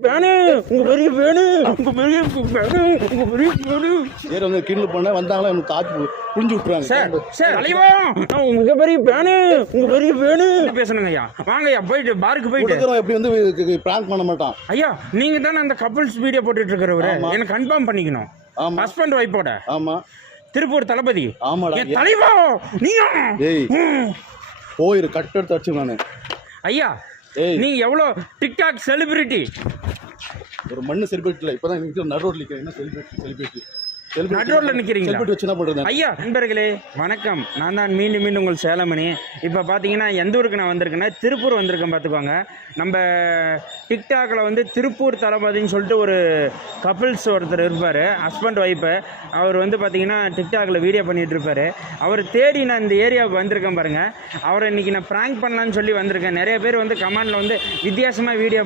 உங்க பெரிய வேணும் உங்க பெரிய வேணும் உங்க பெரிய வேணும் ஏற வந்து கிண்டல் பண்ண வந்தாங்களா எனக்கு தாக்கு புரிஞ்சு விட்டுறாங்க. சார் சார் அலைவா உங்க பெரிய வேணும் உங்க பெரிய வேணும் பேசணுங்க ஐயா. வாங்க ஐயா போயிட்டு பாருக்கு போயிட்டு எப்படி வந்து பிராங்க் பண்ண மாட்டான். ஐயா நீங்க தானே அந்த கப்புள்ஸ் வீடியோ போட்டுட்டு இருக்கிறவரு எனக்கு கன்ஃபார்ம் பண்ணிக்கணும். ஆமா ஹஸ்பண்ட் ஒய்ஃபோட. ஆமா திருப்பூர் தளபதி. ஆமாடா தலைவா நீங்க ஏய் போயிரு கட் எடுத்து அடிச்சு நானு. ஐயா நீங்க எவ்வளவு டிக்டாக் செலிபிரிட்டி. ஒரு மண்ணு செலிபிரிட்டி இப்பதான் நடு ரோட்ல நிக்கிறேன். என்ன செலிபிரிட்டி நடுரோட்ல நிக்கிறீங்களா? வச்சு என்ன பண்றது? ஐயா நண்பர்களே வணக்கம். நான் தான் மீண்டும் உங்கள் சேலமணி. இப்போ பார்த்தீங்கன்னா எந்த ஊருக்கு நான் வந்திருக்கேன்னா திருப்பூர் வந்திருக்கேன். பார்த்துக்கோங்க நம்ம டிக்டாக்ல வந்து திருப்பூர் தளபதின்னு சொல்லிட்டு ஒரு கப்புள்ஸ் ஒருத்தர் இருப்பார், ஹஸ்பண்ட் ஒய்ஃபு. அவர் வந்து பார்த்தீங்கன்னா டிக்டாக்ல வீடியோ பண்ணிட்டு இருப்பாரு. அவர் தேடி நான் இந்த ஏரியாவுக்கு வந்திருக்கேன் பாருங்க. அவரை இன்னைக்கு நான் ப்ராங்க் பண்ணலான்னு சொல்லி வந்திருக்கேன். நிறைய பேர் வந்து கமெண்ட்ல வந்து வித்தியாசமாக வீடியோ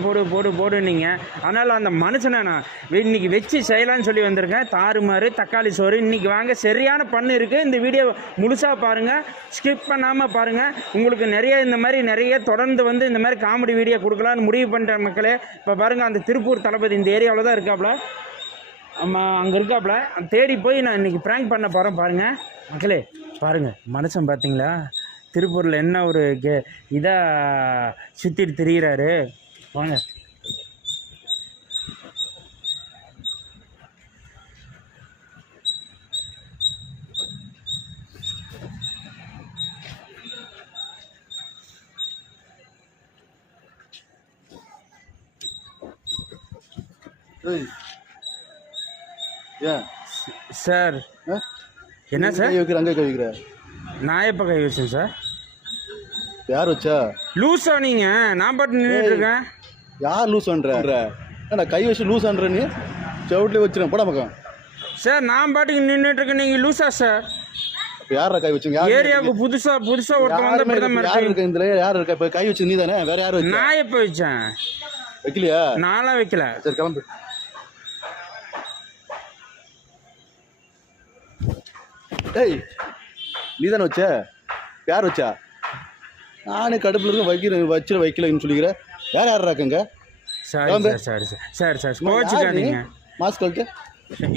போடுன்னீங்க. அதனால அந்த மனுஷனை நான் இன்னைக்கு வச்சு செய்யலான்னு சொல்லி வந்திருக்கேன். தாறுமாறு தக்காளி சோறு. இன்னைக்கு வாங்க சரியான பண்ணு இருக்கு. இந்த வீடியோ முழுசா பாருங்க, ஸ்கிப் பண்ணாம பாருங்க. உங்களுக்கு இந்த மாதிரி தொடர்ந்து வந்து இந்த மாதிரி காமெடி வீடியோ கொடுக்கலான்னு முடிவு பண்ற மக்களே. இப்ப பாருங்க அந்த திருப்பூர் தளபதி இந்த ஏரியாவில் தான் இருக்காப்ல. ஆமா அங்க இருக்காப்ல. தேடி போய் நான் இன்னைக்கு பிராங்க் பண்ண போறேன் பாருங்க மக்களே. பாருங்க மனுஷன் பாத்தீங்களா திருப்பூர்ல என்ன ஒரு இதா சுத்திட்டு திரியிறாரு. வாங்க சார். என்ன சார் அங்கே கை வைக்கிற? நான் எப்போ கை வச்சேன் சார்? யார் வச்சா? லூஸா நீங்க? நான் பாட்டு நின்றுட்டு இருக்கேன். யார் லூஸ் பண்ற? கை வச்சு லூஸ் பண்ற? நீ செவுட்லேயே வச்சிருக்கேன் போட பக்கம். சார் நான் பாட்டுக்கு நின்றுட்டு இருக்கேன். நீங்க லூஸா சார்? யாரா கை வச்சுங்க? ஏரியாவுக்கு புதுசா ஒருத்தர் வந்த மாதிரி தான் யார் இருக்கு இந்த யார் இருக்கா? இப்ப கை வச்சு நீ தானே? வேற யாரும்? நான் எப்போ வச்சேன்? வைக்கலையா? நான்லாம் வைக்கல. சரி கிளம்பு. ஏய் நீ தானே வச்ச? யார் வச்சா? நானே கடுப்புல இருந்து வைக்கலன்னு சொல்லிக்கிறேன். வேற யார் இருக்காங்க? சார் கோச்சுக்காதீங்க. மாஸ்க் கழட்டு.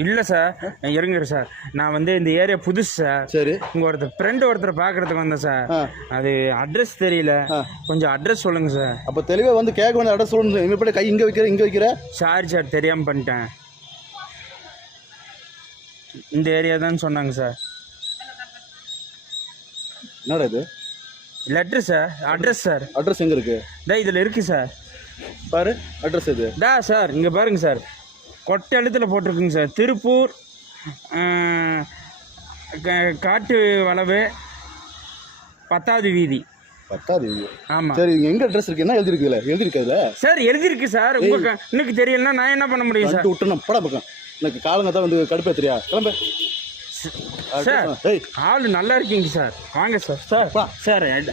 இல்லை சார் இருங்க சார். நான் வந்து இந்த ஏரியா புதுசு சார். சரி உங்க ஃப்ரெண்டு பார்க்கறதுக்கு வந்தேன் சார். அது அட்ரஸ் தெரியல, கொஞ்சம் அட்ரஸ் சொல்லுங்க சார். அப்போ தெளிவா வந்து கேட்க வேண்டிய அட்ரஸ் சொல்லுங்க. இப்படி கை இங்க வைக்கிற சாரி சார் தெரியாம பண்ணிட்டேன். இந்த ஏரியா தான் சொன்னாங்க சார். என்னடா இது? Letter sir. Address sir. Address எங்க இருக்கு? இதுல இருக்கு சார். பாரு அட்ரஸ் இது. சார் இங்க பாருங்க சார், கொட்டை எழுத்துல போட்டிருக்குங்க சார். திருப்பூர் காட்டு வளவு 10வது வீதி. 10வது வீதி. ஆமா. சரி எங்க அட்ரஸ் இருக்கு? என்ன எழுதிருக்குல சார்? எழுதிருக்கு சார். உங்களுக்கு தெரியலன்னா நான் என்ன பண்ண முடியும் சார்? விட்டுனா பட பக்கம். எனக்கு காலங்கத்தான் வந்து கடுப்பே தெரியா. கிளம்பு சார். ஆளு நல்லா இருக்கீங்க சார். வாங்க சார். சார்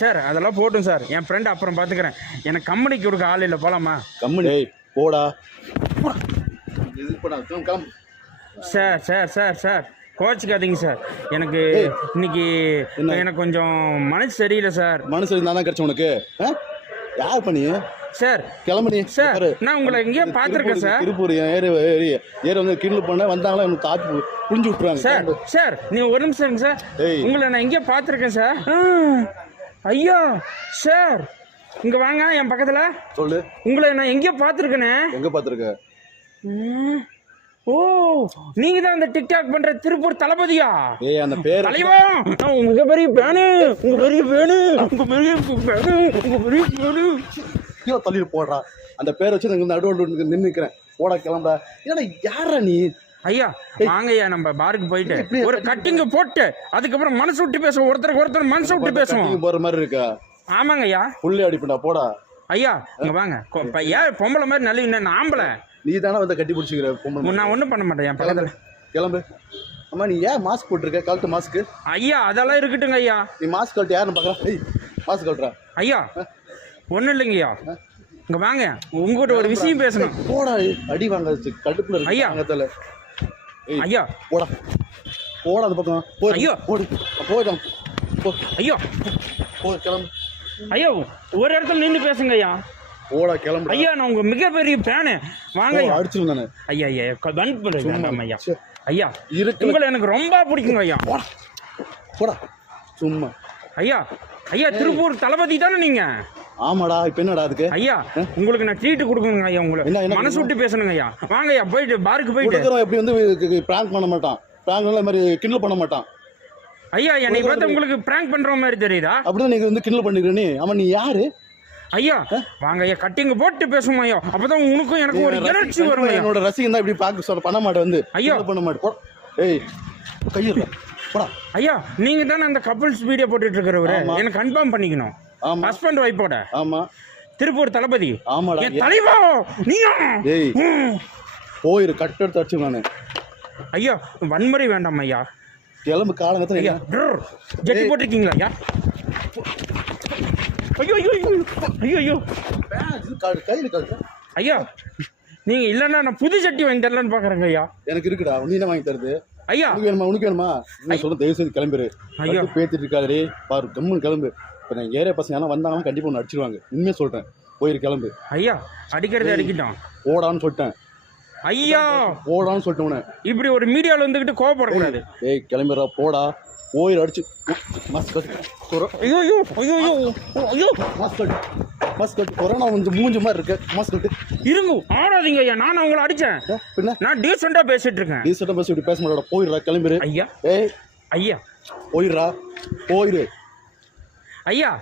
சார் அதெல்லாம் போட்டும் சார். என் ஃப்ரெண்ட் அப்புறம் பார்த்துக்கிறேன். எனக்கு கம்பெனிக்கு கொடுக்க ஆள் இல்லை. போலாமா? கம்பெனி போடா. சார் சார் சார் சார் கோச்சிக்காதீங்க சார். எனக்கு இன்னைக்கு எனக்கு கொஞ்சம் மனசு சரியில்லை சார். மனசு நான் தான் கிடைச்ச உனக்கு. யார் பண்ணி சார்? கிளம்பி சார். நான் உங்களை எங்கேயோ பார்த்துருக்கேன் சார். திருப்பூர் ஏற வந்து கிண்டல் பண்ண வந்தாங்களா எனக்கு தாக்கு புரிஞ்சு விட்டுறாங்க. சார் சார் நீங்க ஒரு நிமிஷம் இருங்க சார். உங்களை நான் எங்கேயோ பார்த்துருக்கேன் சார். ஐயா சார் இங்க வாங்க என் பக்கத்துல. சொல்லு. உங்களை நான் எங்கேயோ பார்த்துருக்கேனே. எங்க பார்த்துருக்க? ஓ நீங்க தான் அந்த டிக்டாக் பண்ற திருப்பூர் தளபதியா? அந்த பேர் தலைவா உங்க பெரிய வேணும் உங்க பெரிய வேணும் உங்க பெரிய வேணும் உங்க பெரிய வேணும் கீழே தள்ளிட்டு போடுறா. அந்த பேரை வச்சு நடுவில் நின்றுக்கிறேன். போட கிளம்புறா. ஏன்னா யாரா நீ? ஐயா வாங்க ஐயா நம்ம பாருக்கு போயிட்டு ஒரு கட்டிங்க போட்டு அதுக்கப்புறம் மனசு விட்டு பேசுவோம். ஒருத்தர் மனசு விட்டு பேசுவோம். போற மாதிரி இருக்கா? ஆமாங்க ஐயா. புள்ளி அடிப்பா போடா. ஐயா இங்க வாங்க. ஏன் பொம்பளை மாதிரி நல்ல இன்னும் ஆம்பளை நீ தானே வந்து கட்டி பிடிச்சிக்கிற பொம்பளை? நான் ஒன்றும் பண்ண மாட்டேன். என் பக்கத்துல கிளம்பு. அம்மா நீ ஏன் மாஸ்க் போட்டிருக்க? கழட்டு மாஸ்க். ஐயா அதெல்லாம் இருக்கட்டுங்க ஐயா. நீ மாஸ்க் கழட்டு. யாருன்னு பார்க்கலாம். மாஸ்க் கழட்டுறா. ஐயா ஒன்றும் இல்லைங்க ஐயா. இங்க வாங்க உங்ககிட்ட ஒரு விஷயம் பேசணும். போடா. அடி வாங்க கடுப்புல இருக்கு. ஐயா ஐயா போடா போடா அந்த பக்கம் போ. ஐயோ போடு போயிடும் போ. ஐயோ போ கிளம்பு. ஐயோ ஒரு இடத்துல நின்று பேசுங்க ஐயா. போடா கிளம்பு ஐயா நான் உங்க மிகப்பெரிய ஃபேனு வாங்க ஐயா. அடிச்சிருவேன் நானு ஐயா ஐயா பன் பண்ணுங்க வேண்டாம் ஐயா சே. ஐயா இருக்கு உங்களை எனக்கு ரொம்ப பிடிக்குங்க ஐயா போடா சும்மா ஐயா ஐயா திருப்பூர் தளபதி தானே நீங்க ஆமாடா இப்ப என்னடா அதுக்கு ஐயா உங்களுக்கு நான் ட்ரீட் கொடுக்கணுங்க ஐயா என்ன, உங்களை என்ன மனசு விட்டு பேசணுங்க ஐயா வாங்க ஐயா போயிட்டு பாருக்கு போயிட்டு கொடுக்குறோம் எப்படி வந்து பிராங்க் பண்ண மாட்டான் பிராங்க் இந்த மாதிரி கிண்டல் பண்ண மாட்டான் ஐயா என்னை பார்த்தா உங்களுக்கு பிராங்க் பண்ற மாதிரி தெரியுதா அப்படிதான் நீங்க வந்து கிண்டல் பண்ணிக்கிற நீ அவன் நீ யாரு ஐயா வாங்க ஐயா கட்டிங் போட்டு பேசுமா ஐயா அப்பதான் உனக்கும் எனக்கும் ஒரு எனர்ஜி வரும் ஐயா என்னோட ரசிகன் தான் இப்படி பார்க்க சொல்ல பண்ண மாட்டேன் வந்து ஐயா. கிண்டல் பண்ண மாட்டேன் போடா. ஏய் கையில போடா ஐயா நீங்க தானே அந்த கப்புள்ஸ் வீடியோ போட்டுட்டு இருக்கிறவரு ஆமா. எனக்கு கன்ஃபார்ம் பண்ணிக்கணும் ஆமா ஹஸ்பண்ட் ஒய்ஃபோட ஆமா திருப்பூர் தளபதி ஆமாடா என் தலைவா நீயா ஏய் போயிரு கட்டெடுத்து அடிச்சு நானு ஐயா வன்முறை வேண்டாம் ஐயா கிளம்பு காலங்கத்துல ஐயா ஜெட்டி போட்டிருக்கீங்களா ஐயா ஐயோ ஐயோ ஐயோ ஐயோ ஐயோ கையில காட்டு ஐயா நீங்க இல்லைன்னா நான் புது சட்டி வாங்கி தரலான்னு பாக்குறேங்க ஐயா எனக்கு இருக்குடா நீ என்ன வாங்கி தருது ஐயா உனக்கு வேணுமா என்ன சொல்ல தயவு செய்து கிளம்பிரு ஐயா. ஐயோ பேத்திட்டு இருக்காதே பாரு கம்முன்னு கிளம்பு இப்போ நான் ஏரியா பசங்க எல்லாம் வந்தாங்கன்னா கண்டிப்பா ஒன்று அடிச்சிருவாங்க உண்மையாக சொல்றேன் போயிரு கிளம்பு ஐயா அடிக்கிறது அடிக்கிட்டோம் ஓடான்னு சொல்லிட்டேன் ஐயா போடான்னு சொல்லிட்டேன் உன இப்படி ஒரு மீடியாவில் வந்துக்கிட்டு கோவப்படக்கூடாது ஏய் கிளம்பிடுறா போடா போயிரு அடிச்சு மஸ்ட் கட்டு ஐயோ ஐயோ ஐயோ ஐயோ ஐயோ மஸ்ட் கட்டு கொரோனா வந்து மூஞ்சி மாதிரி இருக்கு மஸ்ட் கட்டு இருங்க ஆடாதீங்க ஐயா நான் உங்களை அடிச்சேன் பின்ன நான் டீசெண்டாக பேசிட்டு இருக்கேன் டீசெண்டாக பஸ் இப்படி பேச மாட்டா போயிடுறா கிளம்பிரு ஐயா ஏய் ஐயா போயிடுறா போயிரு ஐயா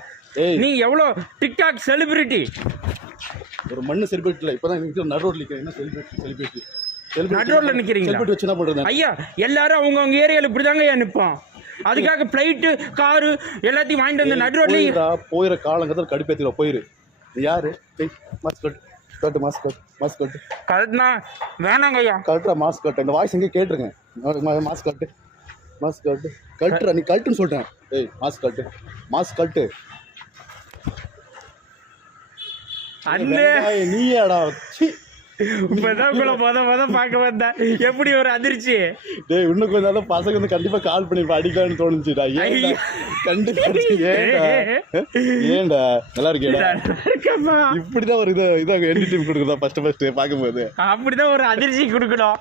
ஏய் நீ எவ்வளோ டிக்டாக் செலிபிரிட்டி ஒரு மண்ணு செலிபிரிட்டி இல்லை இப்போதான் நிற்கிற நடு ரோட்ல நிற்கிறேன் என்ன செலிபிரிட்டி நடுரோட்ல நிக்கிறீங்களா? செலிபிரிட்டி வச்சு என்ன பண்றது ஐயா எல்லாரும் அவங்கவுங்க ஏரியாவில் இப்படி தாங்க ஐயா நிற்போம் அதுக்காக ஃப்ளைட்டு காரு எல்லாத்தையும் வாங்கிட்டு வந்து நடுரோட்லேயே போயிடுறா போயிற காலங்கத்தில் கடுப்பேத்திடுவா போயிரு நீ யாரு ஏய் மாஸ்க் கட்டு கட்டு மாஸ்க் கட்டு மாஸ்க் கட்டு கரெக்ட்னா வேணாங்க ஐயா கட்டுறா மாஸ்க் கட்டு இந்த வாய்ஸ் எங்கேயே கேட்டுருங்க மாஸ்க் கட்டு மாஸ்க் கட்டு கட்டுறா நீ கட்டுன்னு சொல்லிட்டேன் ஏய் மாஸ்க் கட்டு மாஸ்க் கட்டு அண்ணே நீயாடா சீ. இப்பதான் உங்களை முத பார்க்க வந்தேன் எப்படி ஒரு அதிர்ச்சி டேய் இன்னும் கொஞ்ச நாள் பசங்க வந்து கண்டிப்பா கால் பண்ணி அடிக்கலாம்னு தோணுச்சுடா ஏன்டா ஐயா. கண்டிப்பா ஏன்டா ஏன்டா நல்லா இருக்கேடா இருக்கம்மா. இப்படிதான் ஒரு இதை என்டர்டைன் கொடுக்குறதா ஃபர்ஸ்ட் பார்க்கும்போது அப்படிதான் ஒரு அதிர்ச்சி கொடுக்கணும்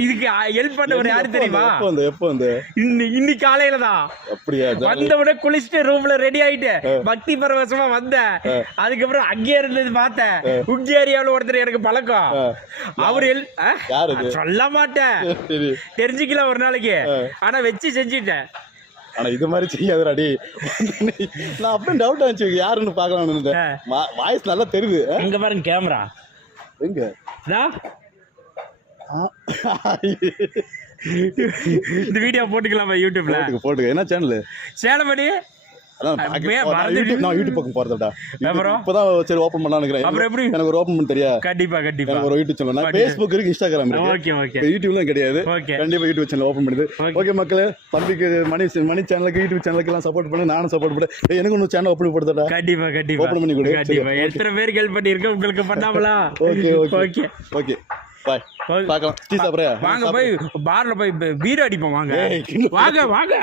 இதுக்கு ஹெல்ப் பண்ண ஒரு யாரு தெரியுமா எப்போ வந்து இன்னைக்கு காலையில தான் அப்படியா வந்தவுடனே குளிச்சுட்டு ரூம்ல ரெடி ஆயிட்டு பக்தி பரவசமா வந்தேன் அதுக்கப்புறம் அங்கே இருந்தது பார்த்தேன் உங்க ஏரியாவில் ஒருத்தர் எனக்கு பழக்கம் அவரு யாரு இது? சொல்ல மாட்டேன் சரி தெரிஞ்சுக்கல ஒரு நாளைக்கு ஆனா வச்சு செஞ்சுட்டேன் ஆனா இது மாதிரி செய்யாதடி நான் அப்படியே டவுட் ஆச்சு யாருன்னு பார்க்கலாம்னு வாய்ஸ் நல்லா தெரியுது இங்க பாருங்க கேமரா எங்க இந்த வீடியோ போட்டுக்கலாமா யூடியூப்ல போட்டுக்க என்ன சேனல் சேலமணி யூடியூப் பக்கம் போறதா அப்புறம் இப்பதான் சரி ஓபன் பண்ணலாம்னு அப்புறம் எப்படி எனக்கு ஒரு ஓபன் பண்ண தெரியா கண்டிப்பா கண்டிப்பா எனக்கு ஒரு யூடியூப் சேனல் ஃபேஸ்புக் இருக்கு இன்ஸ்டாகிராம் இருக்கு ஓகே ஓகே யூடியூப்லாம் கிடையாது ஓகே கண்டிப்பா யூடியூப் சேனல் ஓபன் பண்ணுது Okay. ஓகே மக்களே தம்பிக்கு மணி சேனலுக்கு யூடியூப் சேனலுக்கு எல்லாம் சப்போர்ட் பண்ணு நானும் சப்போர்ட் பண்ணேன் எனக்கு இன்னும் சேனல் ஓபன் பண்ணுறதா கண்டிப்பா கண்டிப்பா ஓபன் பண்ணி கொடு கண்டிப்பா எத்தனை பேருக்கு ஹெல்ப் பண்ணிருக்கேன் உங்களுக்கு பண்ணாமலா okay okay okay okay bye பார்க்கலாம் டீ சாப்பிடுறியா வாங்க போய் பார்ல போய் பீர் அடிப்போம் வாங்க ஏய், கிண்டல் வாங்க வாங்க